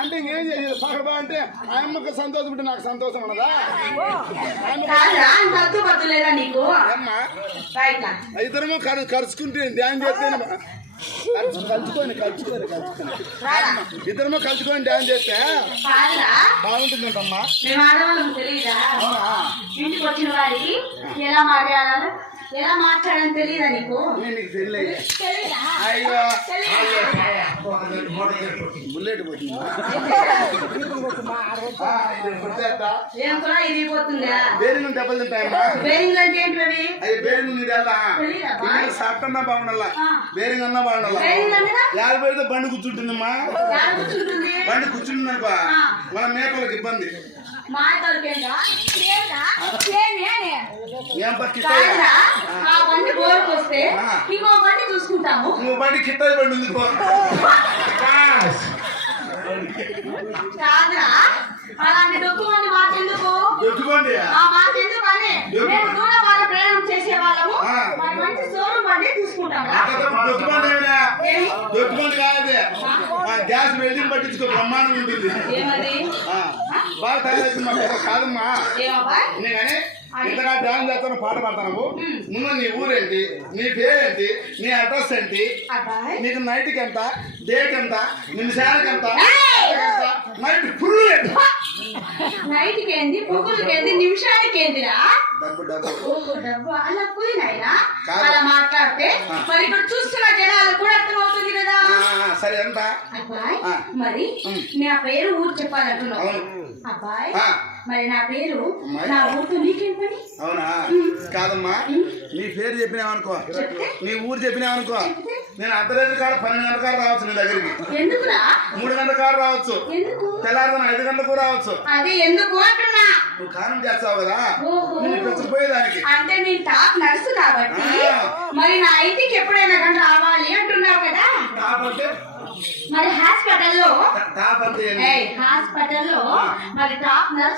అంటే ఇంకేం చేయాలి సగబా అంటే ఆ అమ్మకి సంతోషం ఉంటే నాకు సంతోషం ఉన్నదా? అమ్మా ఇద్దరము కలుసుకుంటే ధ్యానం చేస్తే ఇద్దరము కలుసుకొని ధ్యానం చేస్తే బాగుంటుందంటమ్మా. ఇంటికి వచ్చిన వారికి ఎలా మాట్లాడాలని తెలియదా నీకు? నీకు తెలియదు. అయ్యో బుల్లెట్ పోతుంది. బేరింగ్ దెబ్బలు తింటాయమ్మా. బేరింగ్ అంటే ఏంటి? అది బేరింగ్ సాప్టన్నా బాగుండాల, బేరింగ్ అన్నా బాగుండాల. యాభై పేరుతో బండి కూర్చుంటుందమ్మా. బండి కూర్చుంటుంది అనుకో మన మేకలకు ఇబ్బంది. చూసుకుంటాము. నువ్వు బండి కిట్టాయి బండి ఉంది. అలాంటి డొక్కుమండి మాకెందుకు? మేము దూరం ప్రయాణం చేసే వాళ్ళము మంచి షోరూమ్ బండి చూసుకుంటాము. దొక్కుమండి కాదు, గ్యాస్ వెల్డింగ్ పట్టించుకో బ్రహ్మాండం ఉంటుంది. బాగా తయారు కాదమ్మా. కానీ ఇంతగా డ్యాన్స్ చేస్తాను, పాట పాడతాను. ముందు నీ ఊరేంటి, నీ పేరేంటి, నీ అడ్రస్ ఏంటి, నీకు నైట్కి ఎంత, డేట్ ఎంత, నిమిషానికి ఎంత, నైట్ ఫుల్ నైట్కి ఏంది, పొగులకి ఏంది, నిమిషానికి ఏందిరా? డబ్బు డబ్బు డబ్బు అలా పోయినాయినా అలా మాట్లాడితే మరి ఇక్కడ చూస్తున్న జనాలు కూడా అర్థమవుతుంది కదా. సరే ఎంత అబ్బాయి? మరి నా పేరు ఊరు చెప్పాలంటున్నావు అబ్బాయి. మరి నా పేరు నా ఊరితో నీకేం పని? అవునా? కాదమ్మా, నీ పేరు చెప్పినావనుకో, నీ ఊరు చెప్పినావనుకో, నేను అర్ధరాత్రి కాడ 12 గంటల కాడ రావచ్చు నీ దగ్గరికి. ఎందుకురా? 3 గంటల కాడ రావచ్చు, తెల్లారుదని 5 గంటలకు రావచ్చు. అది ఎందుకు అంటున్నా? నువ్వు కారణం చేస్తావు కదా పోయేదానికి. అంటే నీ టాప్ నర్సు కాబట్టి మరి నా ఇంటికి ఎప్పుడైనా కానీ రావాలి అంటున్నావు కదా. మరి హాస్పిటల్లో మరి టాప్ నర్సు